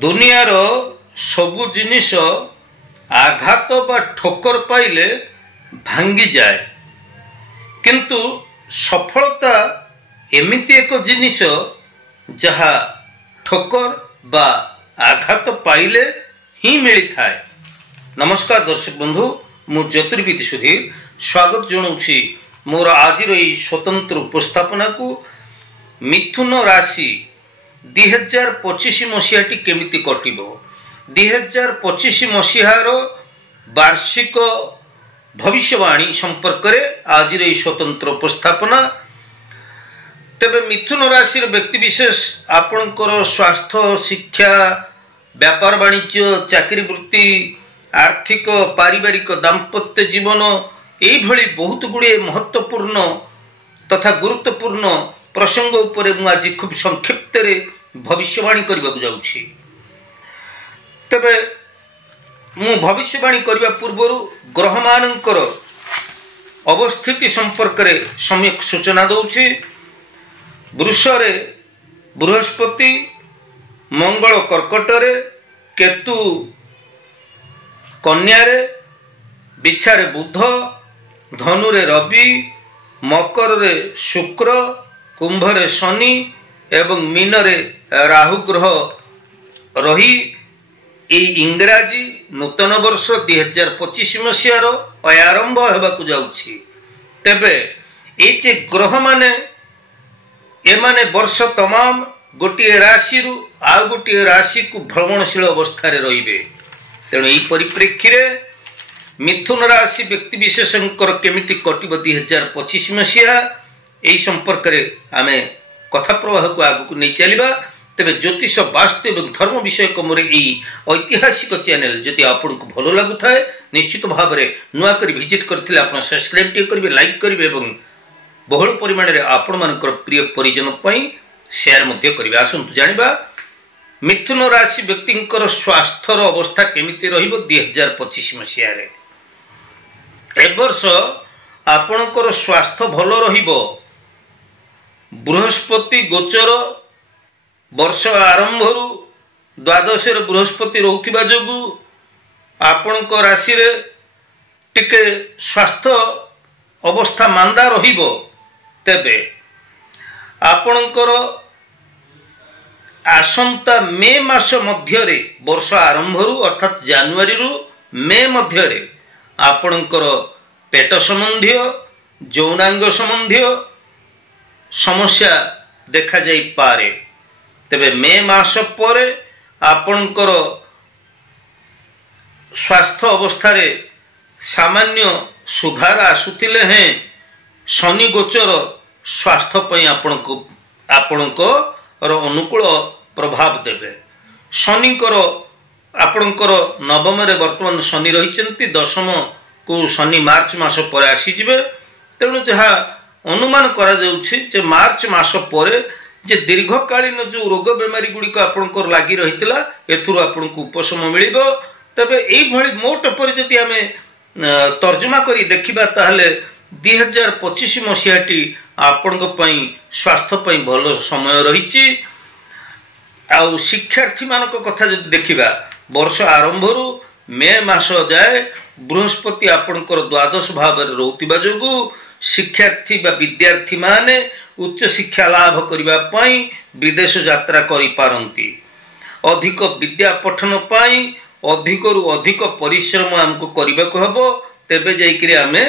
दुनियार सबु जिनिष आघात बा ठोकर पाइले भांगी जाए, किंतु सफलता एमिति एक जिनिष जहा ठोकर बा आघात पाइले ही मिली थाए। नमस्कार दर्शक बंधु, मु ज्योतिर्विद सुधीर स्वागत जनाऊँगी मोर आज स्वतंत्र उपस्थापना को। मिथुन राशि 2025 मसीहाटी केमिति कटिबो, 2025 मसीहार वार्षिक भविष्यवाणी संपर्क में आज स्वतंत्र उपस्थापना। तेबे मिथुन राशि व्यक्ति विशेष आपणकर स्वास्थ्य, शिक्षा, व्यापार वाणिज्य, चाकरी वृत्ति, आर्थिक, पारिवारिक, दाम्पत्य जीवन एभली बहुत गुड़े महत्वपूर्ण तथा गुरुत्वपूर्ण प्रसंग उपरे मु आज खूब संक्षिप्त रे भविष्यवाणी करने को जाउछि। तबे मु भविष्यवाणी करने पूर्व ग्रह मानकर अवस्थिति संपर्क रे सम्यक सूचना दउछि। वृष रे बृहस्पति, मंगल कर्कट रे, केतु कन्या रे, बिछा रे बुध, धनु रे रवि, मकर रे शुक्र, कुंभ रे शनि एवं मीन रे राहु ग्रह रही इंग्राजी नूतन वर्ष 2025 मसीहार आरंभ होबाकू जाउछि। तेबे ए जे ग्रह माने एमाने वर्ष तमाम गोटे राशि रु आ गोटे राशि को भ्रमणशील अवस्था रे रहिबे। तेणु एई परिप्रेक्षी रे मिथुन राशि व्यक्ति विशेषकर केमिति कटिब 2025 मसीहा एई संपर्क रे आमे कथा प्रवाह को आगु को नहीं चलिबा। तेबे ज्योतिष, वास्तु एवं धर्म विषय को मोर एई ऐतिहासिक चैनल जदि आपन को भलो लागु थाए निश्चित भाव में नुआ करी विजिट करथिले आपण सब्सक्राइब टे करिवे, लाइक करिवे एवं बहुल परिमाण रे आपण मानकर प्रिय परिजन पई शेयर मध्य करिवे। आसंतु जानिबा मिथुन राशि व्यक्तिंकर स्वास्थ्यर अवस्था केमिति रहिबो 2025 मसीहा रे। ए वर्ष आपणकर स्वास्थ्य भल रहिबो। बृहस्पति गोचर वर्ष आरंभ द्वादश बृहस्पति रोथिबा जोगु आपणक राशि रे टिके स्वास्थ्य अवस्था मांदा रहिबो। तेबे आपणकर आसंता मे मास मध्य रे वर्ष आरंभ अर्थात जनवरी रु मे मध्य रे आपणकर पेट संबंधी, यौनांग संबंधी समस्या देखा जाई पारे। तेबे मे मास परे आपणकर स्वास्थ्य अवस्था रे सामान्य सुधार आसुतिले हैं शनि गोचर स्वास्थ्य पई आपणकर अनुकूल प्रभाव देवे। शनिकर आपणकर नवम रे वर्तमान शनि रहिचंती, दशम को शनि मार्च मास पर आसी जिवे। तेणु जहा अनुमान करा जाउछि जे मार्च मास परे जे दीर्घकालीन जो रोग बेमारी गुड़िक आपणकर लागि रहितला एथुरु आपणको उपशम मिलिबो। तबे एई भली मोट पर जदि आमे तर्जुमा करी देखिबा ताहले 2025 मसीहाटी आपणको पई स्वास्थ्य पई भलो समय रहिछि। आउ शिक्षार्थी मानक कथा जदि देखिबा वर्ष आरंभ रु मे मास जाए बृहस्पति आपणकर द्वादश भाव रे रहउतिबा जोगु शिक्षार्थी बा विद्यार्थी माने उच्च शिक्षा लाभ करिबा पई विदेश यात्रा करि पारंती। अधिक विद्या पठन पई अधिक रु अधिक परिश्रम हमको करिबाको हबो। तेबे जाइकरी आमे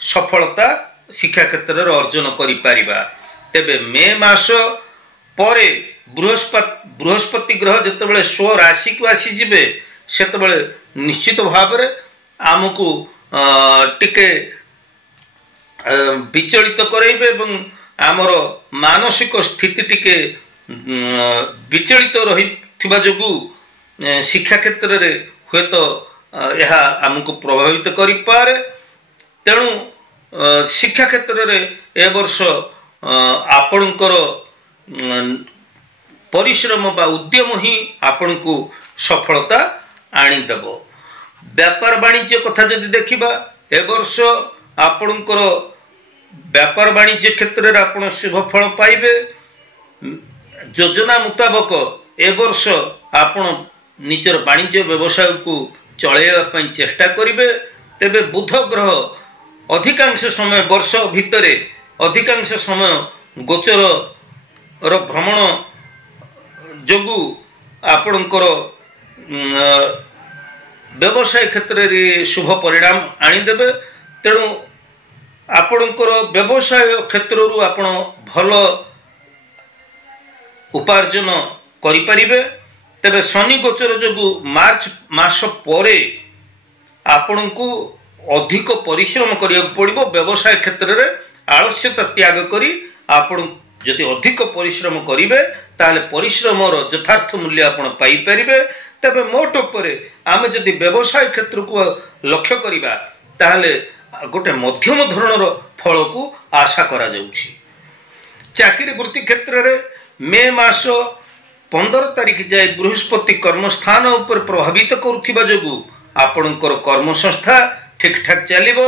सफलता शिक्षा क्षेत्र रे अर्जन करि पारिबा। तेबे मे मास परे बृहस्पति ग्रह जतबेले स्व राशि को आसी जिबे सेतबेले निश्चित भाव रे आमको टिके विचलित करइबे एवं आमर मानसिक स्थिति टिके विचलित रहिथिबा जोगु शिक्षा क्षेत्र रे हेत यह आमको प्रभावित करि पारे। तेणु शिक्षा क्षेत्र रे ए वर्ष आपणकर परिश्रम बा उद्यम ही आपनको सफलता आनी देबो। व्यापार वाणिज्य कथा जदि देखिबा ए वर्ष आपणकर व्यापार वाणिज्य क्षेत्र रे आपण शुभ फल पाइबे। योजना मुताबक ए वर्ष ଆପଣ ନିଜର ବାଣିଜ୍ୟ ବ୍ୟବସାୟକୁ ଚଳାଇବା ପାଇଁ ଚେଷ୍ଟା କରିବେ। ତେବେ ବୁଧ ଗ୍ରହ ଅଧିକାଂଶ ସମୟ ବର୍ଷ ଭିତରେ ଅଧିକାଂଶ ସମୟ ଗୋଚରର ଭ୍ରମଣ ଯୋଗୁଁ ଆପଣଙ୍କର ବ୍ୟବସାୟ କ୍ଷେତ୍ରରେ ଶୁଭ ପରିଣାମ ଆଣିଦେବେ। ତେଣୁ ଆପଣଙ୍କର ବ୍ୟବସାୟ କ୍ଷେତ୍ରରୁ ଆପଣ ଭଲ ଉପାର୍ଜନ କରିପାରିବେ। ତେବେ ଶନି ଗୋଚର ଯୋଗୁଁ ମାର୍ଚ୍ଚ ମାସ ପରେ ଆପଣଙ୍କୁ ଅଧିକ ପରିଶ୍ରମ କରିବାକୁ ପଡ଼ିବ। ବ୍ୟବସାୟ କ୍ଷେତ୍ରରେ ଆଳସ୍ୟତା ତ୍ୟାଗ କରି ଆପଣ ଯଦି ଅଧିକ ପରିଶ୍ରମ କରିବେ ତାହେଲେ ପରିଶ୍ରମର ଯଥାର୍ଥ ମୂଲ୍ୟ ଆପଣ ପାଇପାରିବେ। ତେବେ ମୋଟ ଉପରେ ଆମେ ଯଦି ବ୍ୟବସାୟ କ୍ଷେତ୍ରକୁ ଲକ୍ଷ୍ୟ କରିବା ତାହେଲେ ଗୋଟେ ମଧ୍ୟମ ଧରଣର ଫଳକୁ ଆଶା କରାଯାଉଛି। ଚାକିରି ବୃତ୍ତି କ୍ଷେତ୍ରରେ ମେ ମାସ 15 ତାରିଖ ଯାଏ ବୃହସ୍ପତି କର୍ମସ୍ଥାନ ଉପରେ ପ୍ରଭାବିତ କରୁଥିବା ଯୋଗୁଁ ଆପଣଙ୍କର କର୍ମସଂସ୍ଥା ଠିକଠାକ ଚାଲିବ।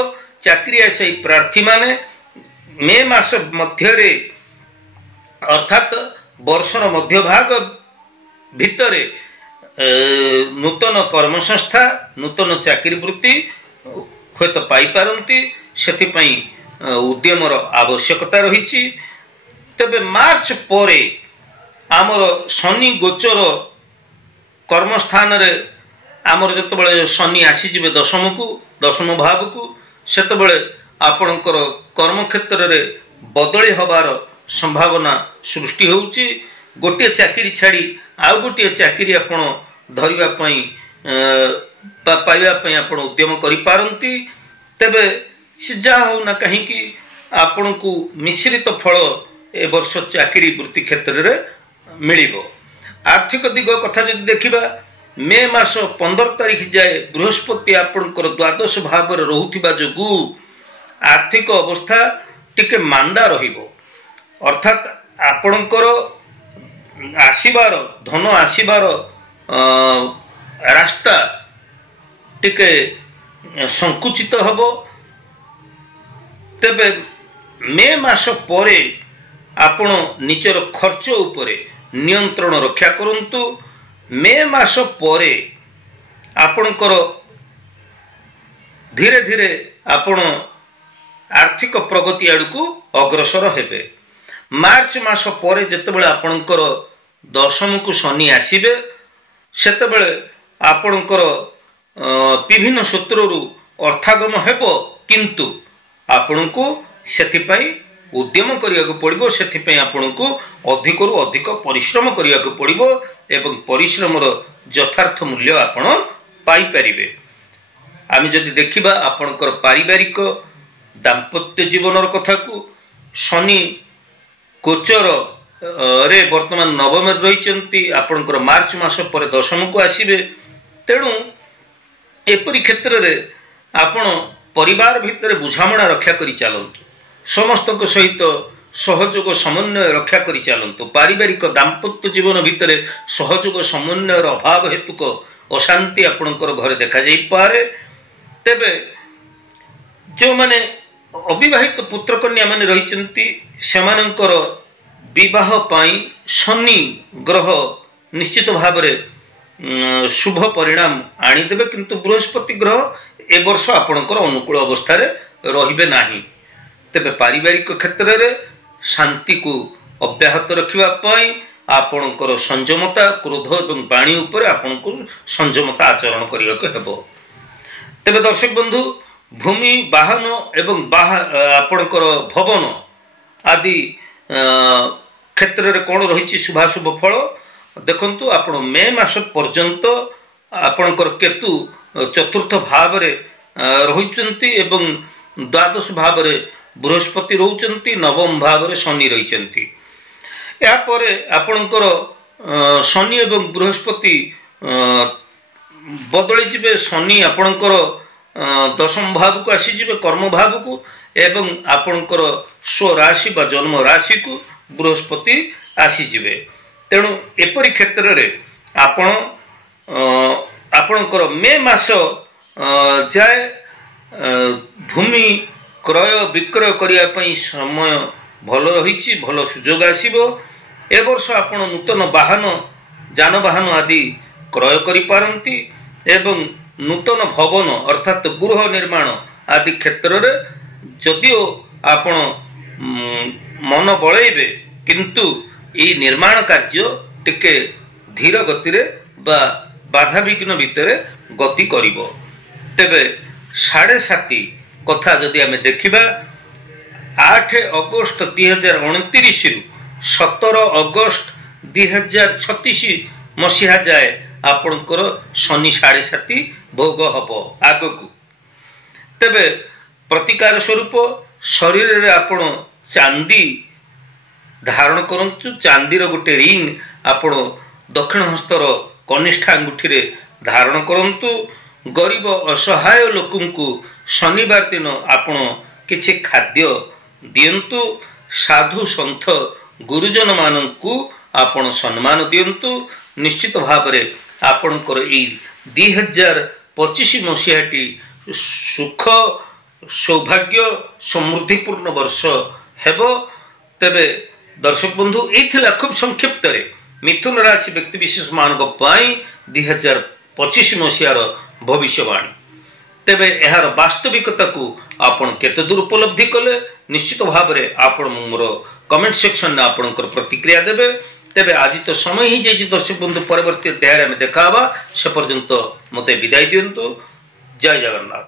ଚାକିରି ଆଶାୟୀ ପ୍ରାର୍ଥୀମାନେ ମେ ମାସ ମଧ୍ୟରେ ଅର୍ଥାତ୍ ବର୍ଷର ମଧ୍ୟଭାଗ ଭିତରେ ନୂତନ କର୍ମସଂସ୍ଥା ନୂତନ ଚାକିରି ବୃତ୍ତି ହୁଏତ ପାଇପାରନ୍ତି। ସେଥିପାଇଁ ଉଦ୍ୟମର ଆବଶ୍ୟକତା ରହିଛି। ତେବେ ମାର୍ଚ୍ଚ ପରେ ଆମର ଶନି ଗୋଚର କର୍ମସ୍ଥାନରେ ଆମର ଯେତେବେଳେ ଶନି ଆସିଯିବେ ଦଶମ ଭାବକୁ ସେତେବେଳେ ଆପଣଙ୍କର କର୍ମକ୍ଷେତ୍ରରେ ବଦଳି ହେବାର ସମ୍ଭାବନା ସୃଷ୍ଟି ହେଉଛି। ଗୋଟିଏ ଚାକିରି ଛାଡ଼ି ଆଉ ଗୋଟିଏ ଚାକିରି ଆପଣ ଧରିବା ପାଇଁ ବା ପାଇବା ପାଇଁ ଆପଣ ଉଦ୍ୟମ କରିପାରନ୍ତି। ତେବେ ସେ ଯାହା ହେଉ ନା କାହିଁକି ଆପଣଙ୍କୁ ମିଶ୍ରିତ ଫଳ ଏ ବର୍ଷ ଚାକିରି ବୃତ୍ତି କ୍ଷେତ୍ରରେ ମିଳିବ। ଆର୍ଥିକ ଦିଗ କଥା ଯଦି ଦେଖିବା ମେ ମାସ 15 ତାରିଖ ଯାଏ ବୃହସ୍ପତି ଆପଣଙ୍କର ଦ୍ୱାଦଶ ଭାବରେ ରହୁଥିବା ଯୋଗୁଁ ଆର୍ଥିକ ଅବସ୍ଥା ଟିକେ ମାନ୍ଦା ରହିବ। ଅର୍ଥାତ୍ ଆପଣଙ୍କର ଧନ ଆସିବାର ରାସ୍ତା ଟିକେ ସଂକୁଚିତ ହେବ। ତେବେ ମେ ମାସ ପରେ ଆପଣ ନିଜର ଖର୍ଚ୍ଚ ଉପରେ ନିୟନ୍ତ୍ରଣ ରକ୍ଷା କରନ୍ତୁ। ମେ ମାସ ପରେ ଆପଣଙ୍କର ଧୀରେ ଧୀରେ ଆପଣ ଆର୍ଥିକ ପ୍ରଗତି ଆଡ଼କୁ ଅଗ୍ରସର ହେବେ। ମାର୍ଚ୍ଚ ମାସ ପରେ ଯେତେବେଳେ ଆପଣଙ୍କର ଦଶମକୁ ଶନି ଆସିବେ ସେତେବେଳେ ଆପଣଙ୍କର ବିଭିନ୍ନ ସୂତ୍ରରୁ ଅର୍ଥାଗମ ହେବ, କିନ୍ତୁ ଆପଣଙ୍କୁ ସେଥିପାଇଁ ଉଦ୍ୟମ କରିବାକୁ ପଡ଼ିବ। ସେଥିପାଇଁ ଆପଣଙ୍କୁ ଅଧିକରୁ ଅଧିକ ପରିଶ୍ରମ କରିବାକୁ ପଡ଼ିବ ଏବଂ ପରିଶ୍ରମର ଯଥାର୍ଥ ମୂଲ୍ୟ ଆପଣ ପାଇପାରିବେ। ଆମେ ଯଦି ଦେଖିବା ଆପଣଙ୍କର ପାରିବାରିକ ଦାମ୍ପତ୍ୟ ଜୀବନର କଥାକୁ, ଶନି ଗୋଚରରେ ବର୍ତ୍ତମାନ ନବମରେ ରହିଛନ୍ତି, ଆପଣଙ୍କର ମାର୍ଚ୍ଚ ମାସ ପରେ ଦଶମକୁ ଆସିବେ। ତେଣୁ ଏପରି କ୍ଷେତ୍ରରେ ଆପଣ ପରିବାର ଭିତରେ ବୁଝାମଣା ରକ୍ଷା କରି ଚାଲନ୍ତୁ, ସମସ୍ତଙ୍କ ସହିତ ସହଯୋଗ ସମନ୍ୱୟ ରକ୍ଷା କରି ଚାଲନ୍ତୁ। ପାରିବାରିକ ଦାମ୍ପତ୍ୟ ଜୀବନ ଭିତରେ ସହଯୋଗ ସମନ୍ୱୟର ଅଭାବ ହେତୁକ ଅଶାନ୍ତି ଆପଣଙ୍କର ଘରେ ଦେଖାଯାଇପାରେ। ତେବେ ଯେଉଁମାନେ ଅବିବାହିତ ପୁତ୍ରକନ୍ୟା ମାନେ ରହିଛନ୍ତି ସେମାନଙ୍କର ବିବାହ ପାଇଁ ଶନି ଗ୍ରହ ନିଶ୍ଚିତ ଭାବରେ ଶୁଭ ପରିଣାମ ଆଣିଦେବେ, କିନ୍ତୁ ବୃହସ୍ପତି ଗ୍ରହ ଏ ବର୍ଷ ଆପଣଙ୍କର ଅନୁକୂଳ ଅବସ୍ଥାରେ ରହିବେ ନାହିଁ। ତେବେ ପାରିବାରିକ କ୍ଷେତ୍ରରେ ଶାନ୍ତିକୁ ଅବ୍ୟାହତ ରଖିବା ପାଇଁ ଆପଣଙ୍କର ସଂଯମତା, କ୍ରୋଧ ଏବଂ ବାଣୀ ଉପରେ ଆପଣଙ୍କୁ ସଂଯମତା ଆଚରଣ କରିବାକୁ ହେବ। ତେବେ ଦର୍ଶକ ବନ୍ଧୁ, ଭୂମି, ବାହନ ଏବଂ ଆପଣଙ୍କର ଭବନ ଆଦି କ୍ଷେତ୍ରରେ କ'ଣ ରହିଛି ଶୁଭାଶୁଭ ଫଳ ଦେଖନ୍ତୁ। ଆପଣ ମେ ମାସ ପର୍ଯ୍ୟନ୍ତ ଆପଣଙ୍କର କେତୁ ଚତୁର୍ଥ ଭାବରେ ରହିଛନ୍ତି ଏବଂ ଦ୍ୱାଦଶ ଭାବରେ ବୃହସ୍ପତି ରହୁଛନ୍ତି, ନବମ ଭାବରେ ଶନି ରହିଛନ୍ତି। ଏହାପରେ ଆପଣଙ୍କର ଶନି ଏବଂ ବୃହସ୍ପତି ବଦଳିଯିବେ। ଶନି ଆପଣଙ୍କର ଦଶମ ଭାବକୁ ଆସିଯିବେ, କର୍ମ ଭାବକୁ, ଏବଂ ଆପଣଙ୍କର ସ୍ୱରାଶି ବା ଜନ୍ମ ରାଶିକୁ ବୃହସ୍ପତି ଆସିଯିବେ। ତେଣୁ ଏପରି କ୍ଷେତ୍ରରେ ଆପଣ ଆପଣଙ୍କର ମେ ମାସ ଯାଏ ଭୂମି କ୍ରୟ ବିକ୍ରୟ କରିବା ପାଇଁ ସମୟ ଭଲ ରହିଛି, ଭଲ ସୁଯୋଗ ଆସିବ। ଏ ବର୍ଷ ଆପଣ ନୂତନ ବାହନ ଯାନବାହନ ଆଦି କ୍ରୟ କରିପାରନ୍ତି ଏବଂ ନୂତନ ଭବନ ଅର୍ଥାତ୍ ଗୃହ ନିର୍ମାଣ ଆଦି କ୍ଷେତ୍ରରେ ଯଦିଓ ଆପଣ ମନ ବଳେଇବେ କିନ୍ତୁ ଏହି ନିର୍ମାଣ କାର୍ଯ୍ୟ ଟିକେ ଧୀର ଗତିରେ ବା ବାଧାବିଘ୍ନ ଭିତରେ ଗତି କରିବ। ତେବେ 7.5 କଥା ଯଦି ଆମେ ଦେଖିବା 8 ଅଗଷ୍ଟ 2029 ରୁ 17 ଅଗଷ୍ଟ 2036 ମସିହା ଯାଏ ଆପଣଙ୍କର ଶନି 7.5 ଭୋଗ ହବ ଆଗକୁ। ତେବେ ପ୍ରତିକାର ସ୍ୱରୂପ ଶରୀରରେ ଆପଣ ଚାନ୍ଦି ଧାରଣ କରନ୍ତୁ। ଚାନ୍ଦିର ଗୋଟେ ରିଙ୍ଗ ଆପଣ ଦକ୍ଷିଣ ହସ୍ତର କନିଷ୍ଠ ଆଙ୍ଗୁଠିରେ ଧାରଣ କରନ୍ତୁ। ଗରିବ ଅସହାୟ ଲୋକଙ୍କୁ ଶନିବାର ଦିନ ଆପଣ କିଛି ଖାଦ୍ୟ ଦିଅନ୍ତୁ। ସାଧୁ ସନ୍ଥ ଗୁରୁଜନ ମାନଙ୍କୁ ଆପଣ ସମ୍ମାନ ଦିଅନ୍ତୁ। ନିଶ୍ଚିତ ଭାବରେ ଆପଣଙ୍କର ଏଇ 2025 ମସିହାଟି ସୁଖ ସୌଭାଗ୍ୟ ସମୃଦ୍ଧିପୂର୍ଣ୍ଣ ବର୍ଷ ହେବ। ତେବେ ଦର୍ଶକ ବନ୍ଧୁ ଏଇ ଥିଲା ଖୁବ୍ ସଂକ୍ଷିପ୍ତରେ ମିଥୁନ ରାଶି ବ୍ୟକ୍ତିବିଶେଷ ମାନଙ୍କ ପାଇଁ 2025 ମସିହାର ଭବିଷ୍ୟବାଣୀ। ତେବେ ଏହାର ବାସ୍ତବିକତାକୁ ଆପଣ କେତେ ଦୂର ଉପଲବ୍ଧି କଲେ ନିଶ୍ଚିତ ଭାବରେ ଆପଣ ମୋର କମେଣ୍ଟ ସେକ୍ସନରେ ଆପଣଙ୍କର ପ୍ରତିକ୍ରିୟା ଦେବେ। ତେବେ ଆଜି ତ ସମୟ ହେଇଯାଇଛି ଦର୍ଶକ ବନ୍ଧୁ, ପରବର୍ତ୍ତୀ ଅଧ୍ୟାୟରେ ଆମେ ଦେଖା ହେବା। ସେ ପର୍ଯ୍ୟନ୍ତ ମୋତେ ବିଦାୟ ଦିଅନ୍ତୁ। ଜୟ ଜଗନ୍ନାଥ।